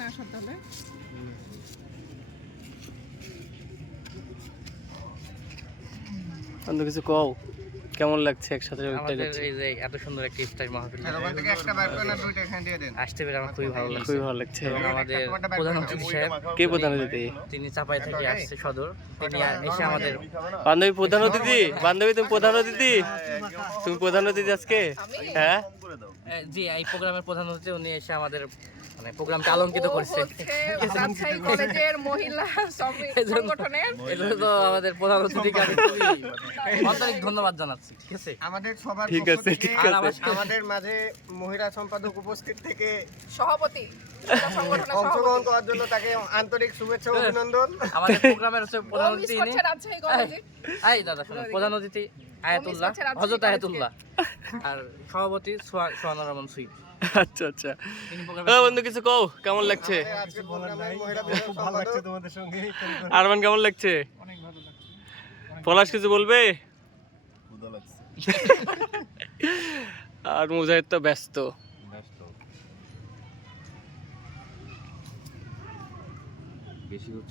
না আসার তাহলে অন্য কিছু কও, কেমন লাগছে একসাথে আমাদের এই যে এত সুন্দর একটা ইফতার মাহফিল ওখান থেকে একটা বার করে না দুইটা এখানে দিয়ে দেন। আসতে পেরে আমার খুবই ভালো লাগছে। খুবই ভালো লাগছে। এবং আমাদের প্রধান অতিথি সাহেব, কে প্রধান অতিথি? তিনি চাপাই থেকে আসছে সদর, তিনি এসে আমাদের বান্ধবী প্রধান অতিথি, বান্ধবী তুমি প্রধান অতিথি, তুমি প্রধান অতিথি আজকে? হ্যাঁ জি এই প্রোগ্রামের প্রধান অতিথি, উনি এসে আমাদের মানে প্রোগ্রামটা আলোকিত করছে। রাজশাহী কলেজের মহিলা সংগঠনের এজন্য তো আমাদের প্রধান অতিথিকে আমি খুবই আন্তরিক ধন্যবাদ জানাচ্ছি। ঠিক আছে, আমাদের সবার ঠিক পক্ষ আছে, থেকে ঠিক আর আছে। আমাদের মাঝে মহিলা সম্পাদক উপস্থিত থেকে সভাপতি সংগঠনের অংশগ্রহণ সভাপতি করার জন্য তাকে আন্তরিক শুভেচ্ছা ও অভিনন্দন। আমাদের প্রোগ্রামের হচ্ছে প্রধান মিস অতিথি ইনি। করছে রাজশাহী কলেজে এই দাদা শুনুন, প্রধান অতিথি আয়াতুল্লাহ, হযরত আয়াতুল্লাহ, আর সভাপতি সোহানা রহমান সুইট। আচ্ছা আচ্ছা। হ্যাঁ বন্ধু কিছু কও, কেমন লাগছে? আজকে প্রোগ্রামের মহিলা বিষয়ক সম্পাদক তোমাদের সঙ্গে আরমান কেমন লাগছে? অনেক ভালো লাগছে। পলাশ কিছু বলবে? ক্ষুধা লাগছে। আর মুজাহিদ তো ব্যস্ত। বেশি হচ্ছে